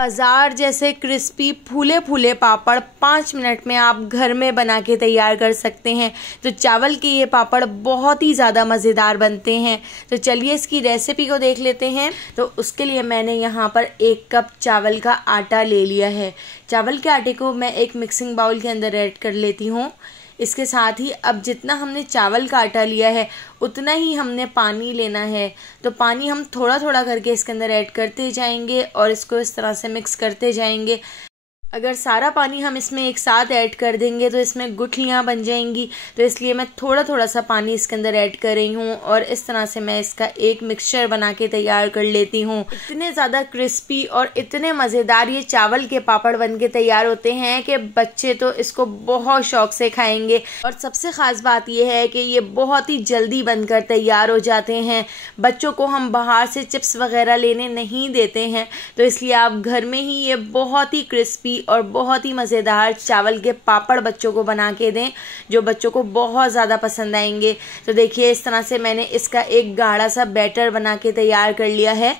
बाजार जैसे क्रिस्पी फूले फूले पापड़ 5 मिनट में आप घर में बना के तैयार कर सकते हैं। तो चावल के ये पापड़ बहुत ही ज़्यादा मज़ेदार बनते हैं। तो चलिए इसकी रेसिपी को देख लेते हैं। तो उसके लिए मैंने यहाँ पर 1 कप चावल का आटा ले लिया है। चावल के आटे को मैं एक मिक्सिंग बाउल के अंदर ऐड कर लेती हूँ। इसके साथ ही अब जितना हमने चावल का आटा लिया है उतना ही हमने पानी लेना है। तो पानी हम थोड़ा थोड़ा करके इसके अंदर ऐड करते जाएंगे और इसको इस तरह से मिक्स करते जाएंगे। अगर सारा पानी हम इसमें एक साथ ऐड कर देंगे तो इसमें गुठलियाँ बन जाएंगी। तो इसलिए मैं थोड़ा थोड़ा सा पानी इसके अंदर ऐड कर रही हूँ और इस तरह से मैं इसका एक मिक्सचर बना के तैयार कर लेती हूँ। इतने ज़्यादा क्रिस्पी और इतने मज़ेदार ये चावल के पापड़ बन के तैयार होते हैं कि बच्चे तो इसको बहुत शौक से खाएंगे। और सबसे ख़ास बात यह है कि ये बहुत ही जल्दी बनकर तैयार हो जाते हैं। बच्चों को हम बाहर से चिप्स वगैरह लेने नहीं देते हैं, तो इसलिए आप घर में ही ये बहुत ही क्रिस्पी और बहुत ही मज़ेदार चावल के पापड़ बच्चों को बना के दें, जो बच्चों को बहुत ज़्यादा पसंद आएंगे। तो देखिए इस तरह से मैंने इसका एक गाढ़ा सा बैटर बना के तैयार कर लिया है।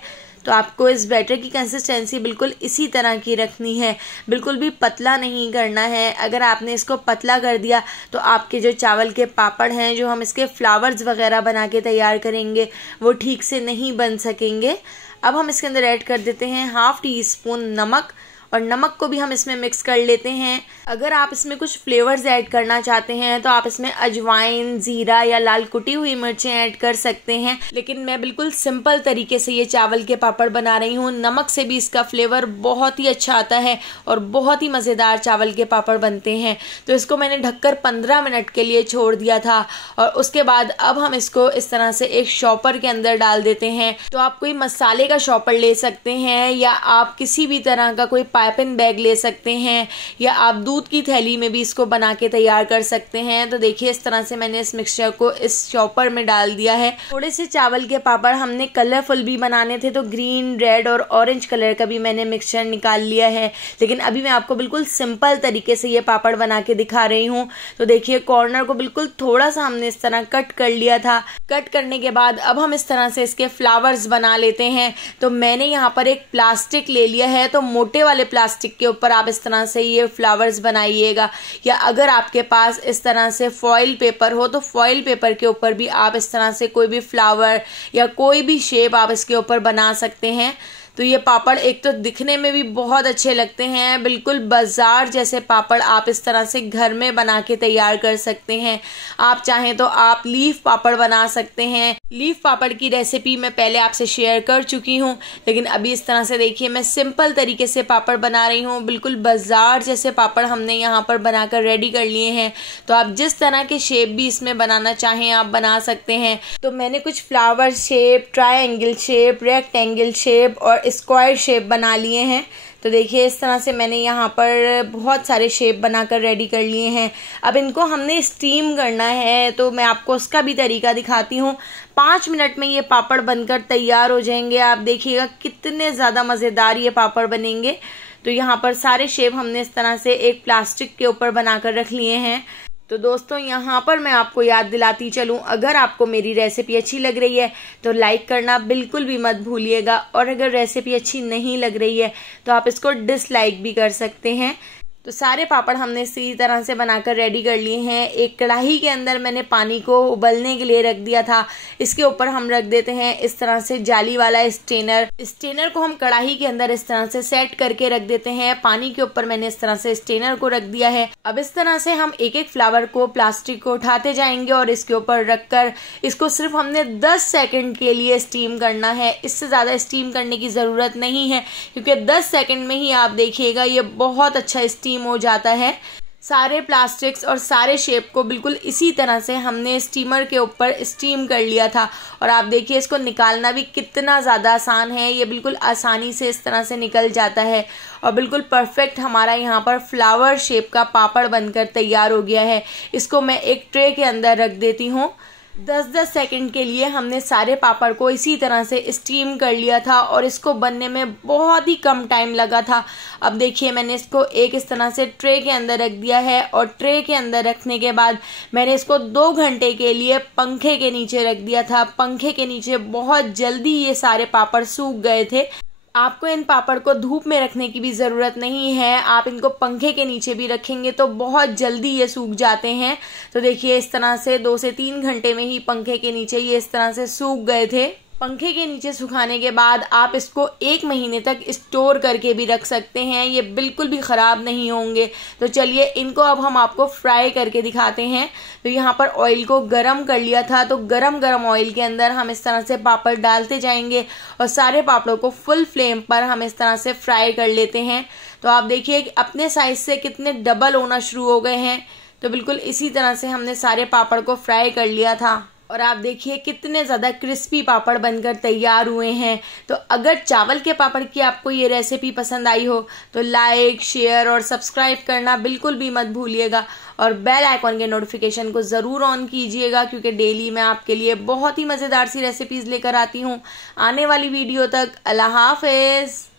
तो आपको इस बैटर की कंसिस्टेंसी बिल्कुल इसी तरह की रखनी है, बिल्कुल भी पतला नहीं करना है। अगर आपने इसको पतला कर दिया तो आपके जो चावल के पापड़ हैं, जो हम इसके फ्लावर्स वगैरह बना के तैयार करेंगे, वो ठीक से नहीं बन सकेंगे। अब हम इसके अंदर ऐड कर देते हैं 1/2 टीस्पून नमक, और नमक को भी हम इसमें मिक्स कर लेते हैं। अगर आप इसमें कुछ फ्लेवर्स ऐड करना चाहते हैं तो आप इसमें अजवाइन, जीरा या लाल कुटी हुई मिर्चें ऐड कर सकते हैं, लेकिन मैं बिल्कुल सिंपल तरीके से ये चावल के पापड़ बना रही हूँ। नमक से भी इसका फ्लेवर बहुत ही अच्छा आता है और बहुत ही मज़ेदार चावल के पापड़ बनते हैं। तो इसको मैंने ढककर 15 मिनट के लिए छोड़ दिया था और उसके बाद अब हम इसको इस तरह से एक शॉपर के अंदर डाल देते हैं। तो आप कोई मसाले का शॉपर ले सकते हैं या आप किसी भी तरह का कोई पाइपिंग बैग ले सकते हैं, या आप दूध की थैली में भी इसको बना के तैयार कर सकते हैं। तो देखिए इस तरह से मैंने इस मिक्सचर को इस चॉपर में डाल दिया है। थोड़े से चावल के पापड़ हमने कलरफुल भी बनाने थे, तो ग्रीन, रेड और ऑरेंज कलर का भी मैंने मिक्सचर निकाल लिया है, लेकिन अभी मैं आपको बिल्कुल सिंपल तरीके से ये पापड़ बना के दिखा रही हूँ। तो देखिए कॉर्नर को बिल्कुल थोड़ा सा हमने इस तरह कट कर लिया था। कट करने के बाद अब हम इस तरह से इसके फ्लावर्स बना लेते हैं। तो मैंने यहाँ पर एक प्लास्टिक ले लिया है, तो मोटे वाले प्लास्टिक के ऊपर आप इस तरह से ये फ्लावर्स बनाइएगा, या अगर आपके पास इस तरह से फॉइल पेपर हो तो फॉइल पेपर के ऊपर भी आप इस तरह से कोई भी फ्लावर या कोई भी शेप आप इसके ऊपर बना सकते हैं। तो ये पापड़ एक तो दिखने में भी बहुत अच्छे लगते हैं, बिल्कुल बाजार जैसे पापड़ आप इस तरह से घर में बना के तैयार कर सकते हैं। आप चाहें तो आप लीफ पापड़ बना सकते हैं। लीफ पापड़ की रेसिपी मैं पहले आपसे शेयर कर चुकी हूँ, लेकिन अभी इस तरह से देखिए मैं सिंपल तरीके से पापड़ बना रही हूँ। बिल्कुल बाजार जैसे पापड़ हमने यहाँ पर बनाकर रेडी कर लिए हैं। तो आप जिस तरह के शेप भी इसमें बनाना चाहें आप बना सकते हैं। तो मैंने कुछ flower shape, triangle shape, rectangle shape और स्क्वायर शेप बना लिए हैं। तो देखिए इस तरह से मैंने यहाँ पर बहुत सारे शेप बनाकर रेडी कर लिए हैं। अब इनको हमने स्टीम करना है, तो मैं आपको उसका भी तरीका दिखाती हूँ। 5 मिनट में ये पापड़ बनकर तैयार हो जाएंगे। आप देखिएगा कितने ज़्यादा मज़ेदार ये पापड़ बनेंगे। तो यहाँ पर सारे शेप हमने इस तरह से एक प्लास्टिक के ऊपर बनाकर रख लिए हैं। तो दोस्तों यहाँ पर मैं आपको याद दिलाती चलूँ, अगर आपको मेरी रेसिपी अच्छी लग रही है तो लाइक करना बिल्कुल भी मत भूलिएगा, और अगर रेसिपी अच्छी नहीं लग रही है तो आप इसको डिसलाइक भी कर सकते हैं। तो सारे पापड़ हमने इसी तरह से बनाकर रेडी कर लिए हैं। एक कढ़ाई के अंदर मैंने पानी को उबलने के लिए रख दिया था। इसके ऊपर हम रख देते हैं इस तरह से जाली वाला स्टेनर। स्टेनर को हम कढ़ाई के अंदर इस तरह से सेट करके रख देते हैं। पानी के ऊपर मैंने इस तरह से स्टेनर को रख दिया है। अब इस तरह से हम एक एक फ्लावर को, प्लास्टिक को उठाते जाएंगे और इसके ऊपर रखकर इसको सिर्फ हमने 10 सेकंड के लिए स्टीम करना है। इससे ज़्यादा स्टीम करने की ज़रूरत नहीं है, क्योंकि 10 सेकंड में ही आप देखिएगा ये बहुत अच्छा स्टीम हो जाता है। सारे प्लास्टिक्स और सारे शेप को बिल्कुल इसी तरह से हमने स्टीमर के ऊपर स्टीम कर लिया था। और आप देखिए इसको निकालना भी कितना ज़्यादा आसान है। ये बिल्कुल आसानी से इस तरह से निकल जाता है और बिल्कुल परफेक्ट हमारा यहाँ पर फ्लावर शेप का पापड़ बनकर तैयार हो गया है। इसको मैं एक ट्रे के अंदर रख देती हूँ। 10-10 सेकंड के लिए हमने सारे पापड़ को इसी तरह से स्टीम कर लिया था और इसको बनने में बहुत ही कम टाइम लगा था। अब देखिए मैंने इसको एक इस तरह से ट्रे के अंदर रख दिया है, और ट्रे के अंदर रखने के बाद मैंने इसको 2 घंटे के लिए पंखे के नीचे रख दिया था। पंखे के नीचे बहुत जल्दी ये सारे पापड़ सूख गए थे। आपको इन पापड़ को धूप में रखने की भी ज़रूरत नहीं है, आप इनको पंखे के नीचे भी रखेंगे तो बहुत जल्दी ये सूख जाते हैं। तो देखिए इस तरह से 2 से 3 घंटे में ही पंखे के नीचे ये इस तरह से सूख गए थे। पंखे के नीचे सुखाने के बाद आप इसको 1 महीने तक स्टोर करके भी रख सकते हैं, ये बिल्कुल भी ख़राब नहीं होंगे। तो चलिए इनको अब हम आपको फ्राई करके दिखाते हैं। तो यहाँ पर ऑयल को गरम कर लिया था, तो गरम गरम ऑयल के अंदर हम इस तरह से पापड़ डालते जाएंगे और सारे पापड़ों को फुल फ्लेम पर हम इस तरह से फ्राई कर लेते हैं। तो आप देखिए अपने साइज से कितने डबल होना शुरू हो गए हैं। तो बिल्कुल इसी तरह से हमने सारे पापड़ को फ्राई कर लिया था और आप देखिए कितने ज़्यादा क्रिस्पी पापड़ बनकर तैयार हुए हैं। तो अगर चावल के पापड़ की आपको ये रेसिपी पसंद आई हो तो लाइक, शेयर और सब्सक्राइब करना बिल्कुल भी मत भूलिएगा और बेल आइकॉन के नोटिफिकेशन को ज़रूर ऑन कीजिएगा, क्योंकि डेली मैं आपके लिए बहुत ही मज़ेदार सी रेसिपीज़ लेकर आती हूँ। आने वाली वीडियो तक अल्लाह हाफिज़।